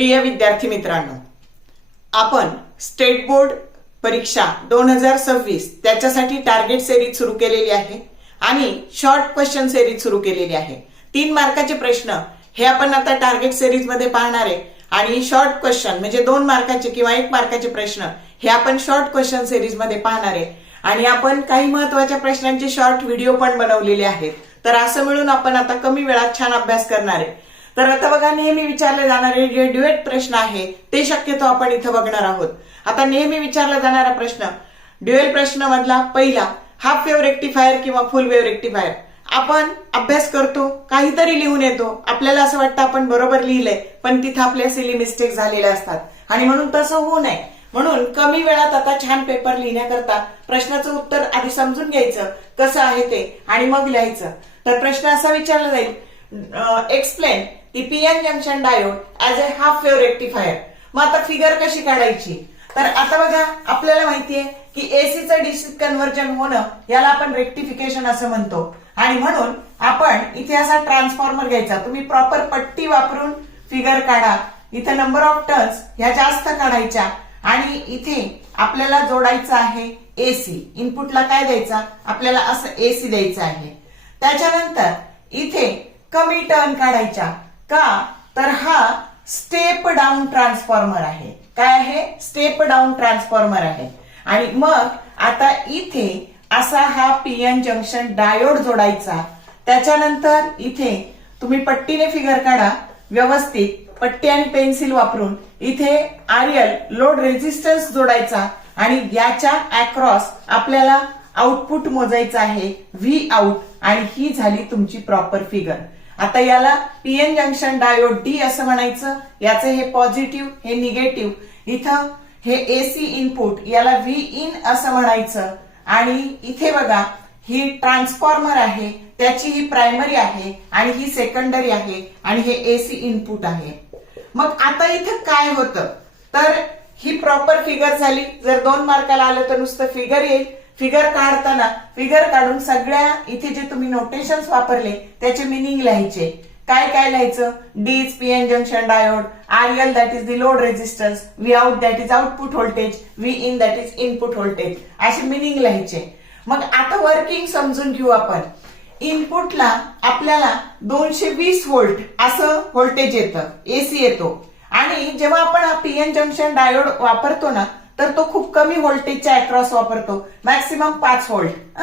प्रिय विद्यार्थी मित्रांनो, आपण स्टेट बोर्ड परीक्षा 2026 त्याच्यासाठी टार्गेट सिरीज सुरू केलेली आहे आणि शॉर्ट क्वेश्चन सिरीज सुरू केलेली आहे। 3 मार्काचे प्रश्न हे आपण आता टार्गेट सिरीज मध्ये पाहणार आहे आणि शॉर्ट क्वेश्चन म्हणजे 2 मार्काचे किंवा 1 मार्काचे प्रश्न हे आपण शॉर्ट क्वेश्चन सिरीज मध्ये पाहणार आहे आणि आपण काही महत्त्वाच्या प्रश्नांचे शॉर्ट व्हिडिओ पण बनवलेले आहेत। तर असं मिळून आपण आता कमी वेळात छान अभ्यास करणार आहे। तर आता बघा, नेहमी विचारले जाणारे जे ड्युएट प्रश्न आहे ते शक्यतो आपण इथं बघणार आहोत। आता नेहमी विचारला जाणारा प्रश्न, ड्युएल प्रश्न मधला पहिला, हाफ वेव्ह रेक्टिफायर किंवा फुल वेव्ह रेक्टिफायर। आपण अभ्यास करतो, काहीतरी लिहून येतो, आपल्याला असं वाटतं आपण बरोबर लिहिलंय, पण तिथं आपल्या सिली मिस्टेक झालेल्या असतात आणि म्हणून तसं होऊ नये म्हणून कमी वेळात आता छान पेपर लिहिण्याकरता प्रश्नाचं उत्तर आधी समजून घ्यायचं कसं आहे ते आणि मग लिहायचं। तर प्रश्न असा विचारला जाईल, explain the PN junction diode as a half wave rectifier. मग आता फिगर कशी काढायची? तर आता बघा, आपल्याला माहितीये की एसीचं डीसी कन्व्हर्जन होणं याला आपण रेक्टिफिकेशन असं म्हणतो आणि म्हणून आपण इथे असा ट्रान्सफॉर्मर घ्यायचा। तुम्ही प्रॉपर पट्टी वापरून फिगर काढा। इथे नंबर ऑफ टर्न्स ह्या जास्त काढायच्या आणि इथे आपल्याला जोडायचं आहे एसी। इनपुटला काय द्यायचा? आपल्याला असं एसी द्यायचं आहे। त्याच्यानंतर इथे कमी टर्न काढायच्या का? तर हा स्टेप डाऊन ट्रान्सफॉर्मर आहे। काय आहे? स्टेप डाऊन ट्रान्सफॉर्मर आहे। आणि मग आता इथे असा हा पीएन जंक्शन डायोड जोडायचा। त्याच्यानंतर इथे तुम्ही पट्टीने फिगर काढा व्यवस्थित, पट्टी आणि पेन्सिल वापरून। इथे आरएल लोड रेझिस्टन्स जोडायचा आणि याच्या अक्रॉस आपल्याला आउटपुट मोजायचं आहे व्ही आउट आणि ही झाली तुमची प्रॉपर फिगर। आता याला पीएन जंक्शन डायोड डी असं म्हणायचं, याचं हे पॉझिटिव्ह हे निगेटिव्ह, इथं हे एसी इनपुट याला व्ही इन असं म्हणायचं आणि इथे बघा ही ट्रान्सफॉर्मर आहे, त्याची ही प्रायमरी आहे आणि ही सेकंडरी आहे आणि हे एसी इनपुट आहे। मग आता इथं काय होतं? तर ही प्रॉपर फिगर झाली। जर 2 मार्काला आलं तर नुसतं फिगर येईल। फिगर काढताना फिगर काढून सगळ्या इथे जे तुम्ही नोटेशन्स वापरले त्याचे मिनिंग लिहायचे। काय काय लिहायचं? D is PN junction diode, RL that is the load resistance, V out that is output voltage, V in that is input voltage, असे मिनिंग लिहायचे। मग आता वर्किंग समजून घेऊ आपण। इनपुटला आपल्याला 220 व्होल्ट असं व्होल्टेज येतं, एसी येतो आणि जेव्हा आपण हा पीएन जंक्शन डायोड वापरतो ना तर तो खूप कमी व्होल्टेजच्या अक्रॉस वापरतो, मॅक्सिमम 5 व्होल्ट।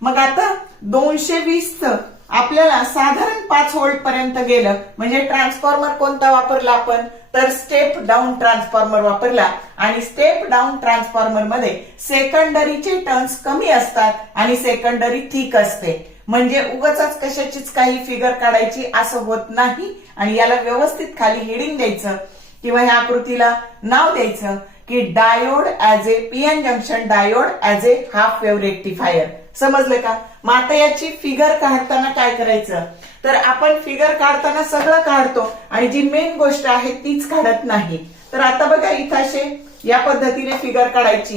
मग आता 220 आपल्याला साधारण 5 व्होल्ट पर्यंत गेलं म्हणजे ट्रान्सफॉर्मर कोणता वापरला आपण? तर स्टेप डाऊन ट्रान्सफॉर्मर वापरला आणि स्टेप डाऊन ट्रान्सफॉर्मर मध्ये सेकंडरीचे टर्न्स कमी असतात आणि सेकंडरी थिक असते, म्हणजे उगाच कशाचीच काही फिगर काढायची असं होत नाही आणि याला व्यवस्थित खाली हेडिंग द्यायचं किंवा ह्या आकृतीला नाव द्यायचं की diode as a PN junction diode as a half wave rectifier. समजलं का? मग आता याची फिगर काढताना काय करायचं? तर आपण फिगर काढताना सगळं काढतो आणि जी मेन गोष्ट आहे तीच काढत नाही। तर आता बघा, इथं असे या पद्धतीने फिगर काढायची,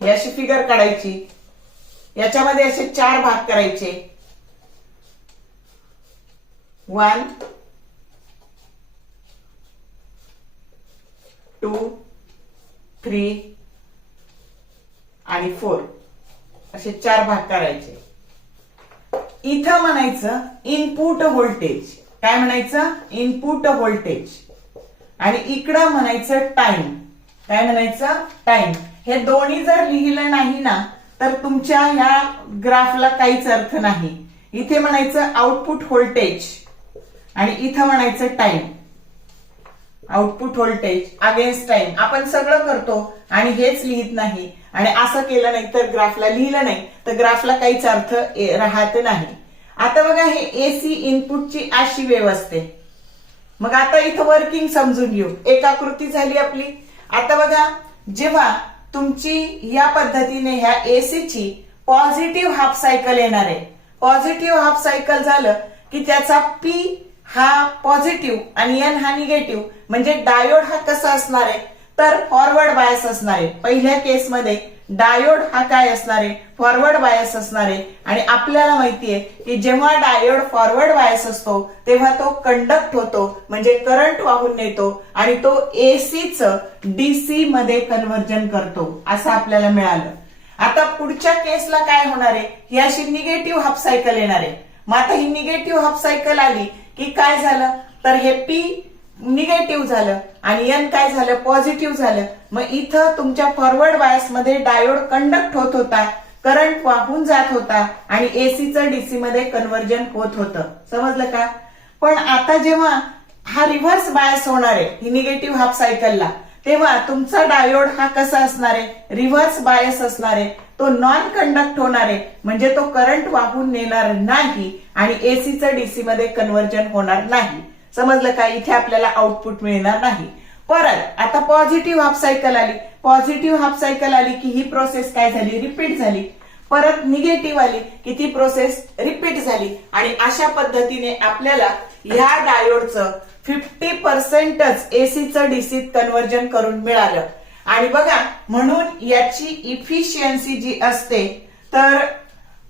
ही अशी फिगर काढायची, याच्यामध्ये असे 4 भाग करायचे, 1 2 3 आणि 4 असे 4 भाग करायचे। इथं म्हणायचं इनपुट व्होल्टेज, काय म्हणायचं? इनपुट व्होल्टेज, आणि इकडं म्हणायचं टाइम, काय म्हणायचं? टाइम। हे दोन्ही जर लिहिलं नाही ना तर तुमच्या ह्या ग्राफला काहीच अर्थ नाही। इथे म्हणायचं आउटपुट व्होल्टेज आणि इथं म्हणायचं time, output voltage against time. आपण सगळं करतो आणि हेच लिहित नाही आणि असं केलं नाही तर ग्राफला लिहिलं नाही तर ग्राफला काहीच अर्थ राहत नाही। आता बघा, हे एसी इनपुटची अशी वेव्ह असते। मग आता इथं वर्किंग समजून घेऊ। एक आकृती झाली आपली। आता बघा, जेव्हा तुमची या पद्धतीने ह्या एसीची पॉझिटिव्ह हाफ सायकल येणार आहे, पॉझिटिव्ह हाफ सायकल झालं की त्याचा पी हा पॉझिटिव्ह आणि एन हा निगेटिव्ह, म्हणजे डायोड हा कसा असणार आहे? तर फॉरवर्ड बायस असणार आहे. पहिल्या केसमध्ये डायोड हा काय असणार आहे, फॉरवर्ड बायस असणार आहे. आणि आपल्याला माहितीये की जेव्हा डायोड फॉरवर्ड बायस असतो तेव्हा तो कंडक्ट होतो, म्हणजे करंट वाहून नेतो आणि तो एसीच डीसी मध्ये कन्व्हर्जन करतो, असं आपल्याला मिळालं. आता पुढच्या केसला काय होणार आहे, ही अशी निगेटिव्ह हाफ सायकल येणार आहे. मग आता ही निगेटिव्ह हाफ सायकल आली की काय झालं, तर हे पी निगेटिव्ह झालं आणि एन काय झालं, पॉझिटिव्ह झालं. मग इथं तुमच्या फॉरवर्ड बायस मध्ये डायोड कंडक्ट होत होता, करंट वाहून जात होता आणि एसीचं डीसी मध्ये कन्व्हर्जन होत होतं. समजलं का? पण आता जेव्हा हा रिव्हर्स बायस होणार आहे ही निगेटिव्ह हाफ सायकलला, तेव्हा तुमचा डायोड हा कसा असणार आहे, रिव्हर्स बायस असणार आहे. तो नॉन कंडक्ट होणार आहे, म्हणजे तो करंट वाहून नेणार नाही आणि एसीचं डीसी मध्ये कन्व्हर्जन होणार नाही. समजलं का? इथे आपल्याला आउटपुट मिळणार नाही. परत आता पॉझिटिव्ह हाफ सायकल आली. पॉझिटिव्ह हाफ सायकल आली की ही प्रोसेस काय झाली, रिपीट झाली. परत निगेटिव्ह आली की ती प्रोसेस रिपीट झाली आणि अशा पद्धतीने आपल्याला या डायोडचं 50%च एसीचं डीसीत कन्व्हर्जन करून मिळालं. आणि बघा, म्हणून याची इफिशियन्सी जी असते, तर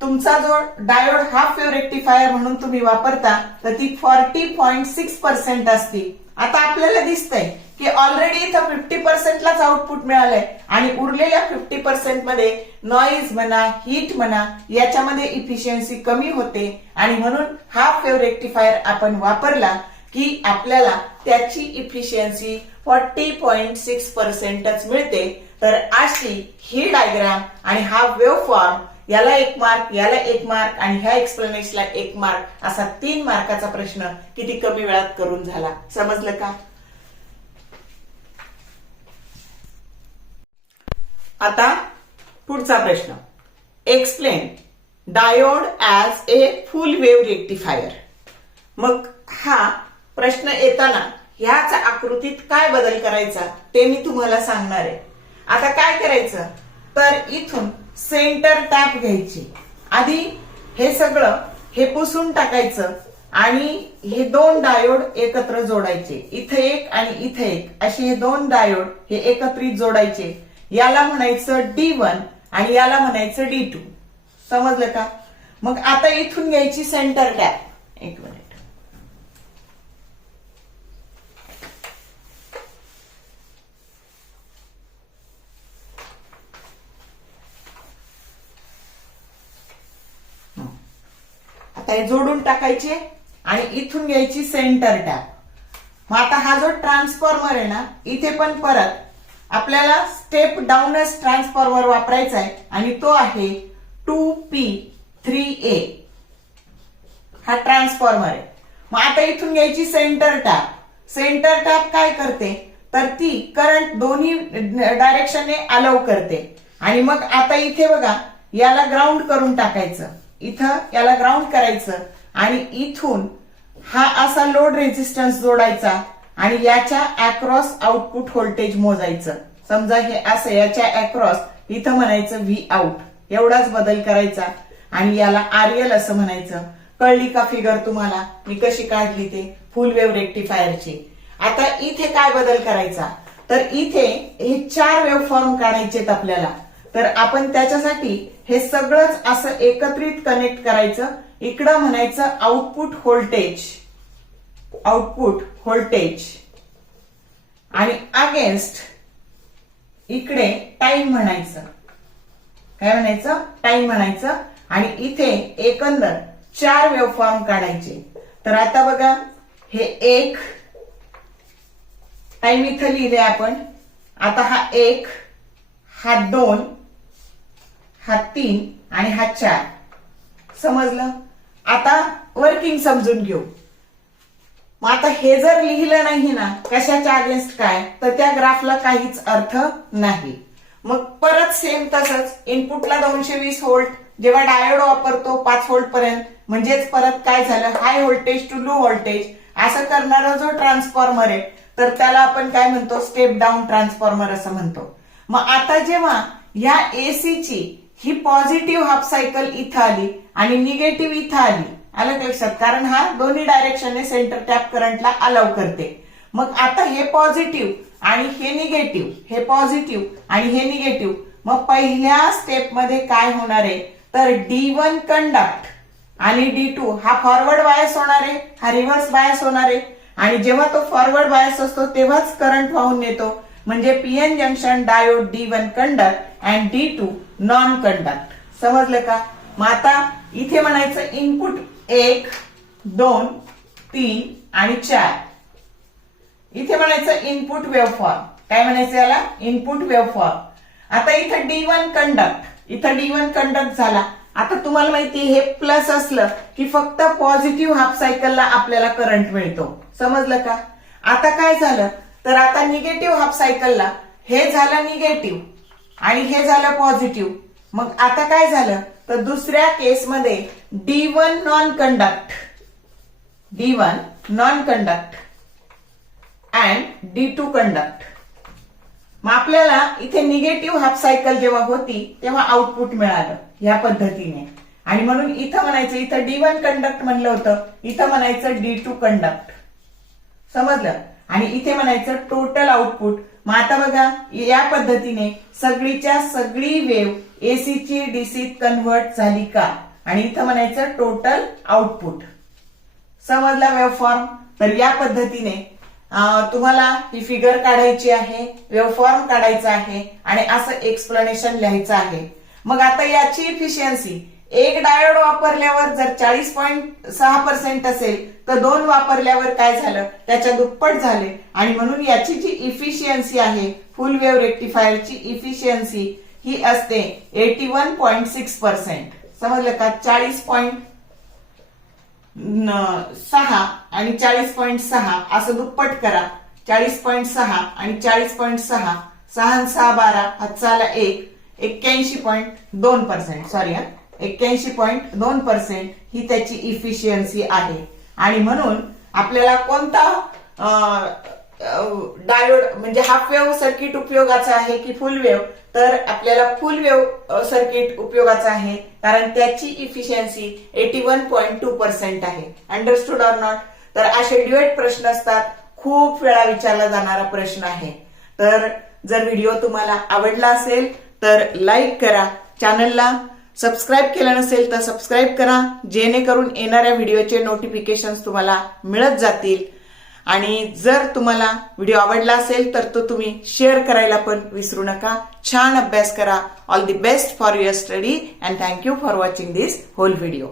तुमचा जो डायोड हाफ वेव्ह रेक्टिफायर म्हणून तुम्ही वापरता तर ती 40.6% असते. आता आपल्याला दिसतंय की ऑलरेडी इथं 50% लाच आउटपुट मिळालंय आणि उरलेल्या 50% मध्ये नॉईज म्हणा, हीट म्हणा, याच्यामध्ये इफिशियन्सी कमी होते आणि म्हणून हाफ वेव्ह रेक्टिफायर आपण वापरला की आपल्याला त्याची इफिशियन्सी 40.6%च मिळते. तर अशी ही डायग्राम आणि हा वेव्ह फॉर्म, याला 1 मार्क, याला 1 मार्क आणि ह्या एक्सप्लेनेशनला 1 मार्क, असा 3 मार्काचा प्रश्न किती कमी वेळात करून झाला. समजलं का? आता पुढचा प्रश्न, explain diode as a full wave rectifier. मग हा प्रश्न येताना ह्याच आकृतीत काय बदल करायचा ते मी तुम्हाला सांगणार आहे. आता काय करायचं, तर इथून सेंटर टॅप घ्यायची. आधी हे सगळं हे पुसून टाकायचं आणि हे 2 डायोड एकत्र जोडायचे. इथे एक आणि इथे एक असे हे 2 डायोड हे एकत्रित जोडायचे. याला म्हणायचं D1 आणि याला म्हणायचं D2. समजलं का? मग आता इथून घ्यायची सेंटर टॅप. एक मिनिट. आता हे जोडून टाकायचे आणि इथून घ्यायची सेंटर टॅप. मग आता हा जो ट्रान्सफॉर्मर आहे ना, इथे पण परत आपल्याला स्टेप डाऊनच ट्रान्सफॉर्मर वापरायचा आहे आणि तो आहे 2P3A. हा ट्रान्सफॉर्मर आहे. मग आता इथून घ्यायची सेंटर टॅप. सेंटर टॅप काय करते, तर ती करंट दोन्ही डायरेक्शनने अलाउ करते. आणि मग आता इथे बघा, याला ग्राउंड करून टाकायचं. इथं याला ग्राउंड करायचं आणि इथून हा असा लोड रेझिस्टन्स जोडायचा आणि याच्या अक्रॉस आउटपुट व्होल्टेज मोजायचं. समजा हे असं याच्या अक्रॉस इथं म्हणायचं व्ही आउट, एवढाच बदल करायचा आणि याला RL असं म्हणायचं. कळली का फिगर तुम्हाला मी कशी काढली ते फुल वेव्ह रेक्टिफायरची? आता इथे काय बदल करायचा, तर इथे हे 4 वेव्ह फॉर्म काढायचेत आपल्याला. तर आपण त्याच्यासाठी हे सगळंच असं एकत्रित कनेक्ट करायचं. इकडं म्हणायचं आउटपुट व्होल्टेज, आउटपुट व्होल्टेज आणि अगेन्स्ट इकडे टाइम म्हणायचं. काय म्हणायचं? टाइम म्हणायचं. आणि इथे एकंदर 4 वेव्ह फॉर्म काढायचे. तर आता बघा, हे 1 टाइम इथं लिहिले आपण. आता हा 1, हा 2, हा 3 आणि हा 4. समजलं? आता वर्किंग समजून घेऊ. मग आता हे जर लिहिलं नाही ना कशाच्या अगेन्स्ट काय, तर त्या ग्राफला काहीच अर्थ नाही. मग परत सेम तसंच इनपुटला 220 व्होल्ट, जेव्हा डायोड वापरतो 5 व्होल्ट पर्यंत, म्हणजेच परत काय झालं, high voltage to low voltage असं करणारा जो ट्रान्सफॉर्मर आहे, तर त्याला आपण काय म्हणतो, स्टेप डाऊन ट्रान्सफॉर्मर असं म्हणतो. मग आता जेव्हा या एसीची ही पॉझिटिव्ह हाफ सायकल इथं आली आणि निगेटिव्ह इथं आली, आलं लक्षात? कारण हा दोन्ही डायरेक्शनने सेंटर टॅप करंटला अलाउ करते. मग आता हे पॉझिटिव्ह आणि हे निगेटिव्ह, हे पॉझिटिव्ह आणि हे निगेटिव्ह, मग पहिल्या स्टेप मध्ये काय होणार आहे तर D1 कंडक्ट आणि D2 हा फॉरवर्ड बायस होणार आहे, हा रिव्हर्स बायस होणार आहे. आणि जेव्हा तो फॉरवर्ड बायस असतो तेव्हाच करंट वाहून नेतो, म्हणजे PN junction diode D1 conduct and D2 non conduct. समजलं का? मग आता इथे म्हणायचं इनपुट 1, 2, 3 आणि 4. इथे म्हणायचं इनपुट वेव्हफॉर्म. काय म्हणायचं याला? Input waveform. आता इथं D1 कंडक्ट, इथं D1 कंडक्ट झाला. आता तुम्हाला माहिती हे प्लस असलं की फक्त पॉझिटिव्ह हाफ सायकलला आपल्याला करंट मिळतो. समजलं का? आता काय झालं तर आता निगेटिव्ह हाफ सायकलला हे झालं निगेटिव्ह आणि हे झालं पॉझिटिव्ह. मग आता काय झालं तर दुसऱ्या केसमध्ये D1 non conduct, D1 non conduct and D2 conduct. मग आपल्याला इथे निगेटिव्ह हाफ सायकल जेव्हा होती तेव्हा आउटपुट मिळालं ह्या पद्धतीने. आणि म्हणून इथं म्हणायचं, इथं D1 कंडक्ट म्हणलं होतं, इथं म्हणायचं D2 कंडक्ट. समजलं? आणि इथे म्हणायचं टोटल आउटपुट. मग आता बघा या पद्धतीने सगळीच्या सगळी वेव्ह एसीची डीसीत कन्व्हर्ट झाली का, आणि इथं म्हणायचं टोटल आउटपुट. समजला वेव्हफॉर्म? तर या पद्धतीने तुम्हाला ही फिगर काढायची आहे, वेव्हफॉर्म काढायचा आहे आणि असं एक्सप्लेनेशन लिहायचं आहे. मग आता याची इफिशियन्सी, एक डायोड वापरल्यावर जर 40.6% असेल तर 2 वापरल्यावर काय झालं त्याच्या दुप्पट झाले. आणि म्हणून याची जी इफिशियन्सी आहे फुल वेव्ह रेक्टिफायरची इफिशियन्सी ही असते 81.6%. समजलं का? 40.6 आणि 40.6 असं दुप्पट करा. 40.6 आणि 40.6, 6 6 12, हातचाला 1, 81.2%. सॉरी 81.2% ही त्याची इफिशियन्सी आहे. आणि म्हणून आपल्याला कोणता डायोड म्हणजे हाफ वेव्ह सर्किट उपयोगाचा आहे की फुल वेव्ह, तर आपल्याला फुल वेव्ह सर्किट उपयोगाचा आहे, कारण त्याची इफिशियन्सी 81.2% आहे. Understood or not? तर असे ड्युएट प्रश्न असतात, खूप वेळा विचारला जाणारा प्रश्न आहे. तर जर व्हिडिओ तुम्हाला आवडला असेल तर लाईक करा, चॅनलला सबस्क्राईब केलं नसेल तर सबस्क्राईब करा, जेणेकरून येणाऱ्या व्हिडिओचे नोटिफिकेशन्स तुम्हाला मिळत जातील. आणि जर तुम्हाला व्हिडिओ आवडला असेल तर तो तुम्ही शेअर करायला पण विसरू नका. छान अभ्यास करा. All the best for your study and thank you for watching this whole video.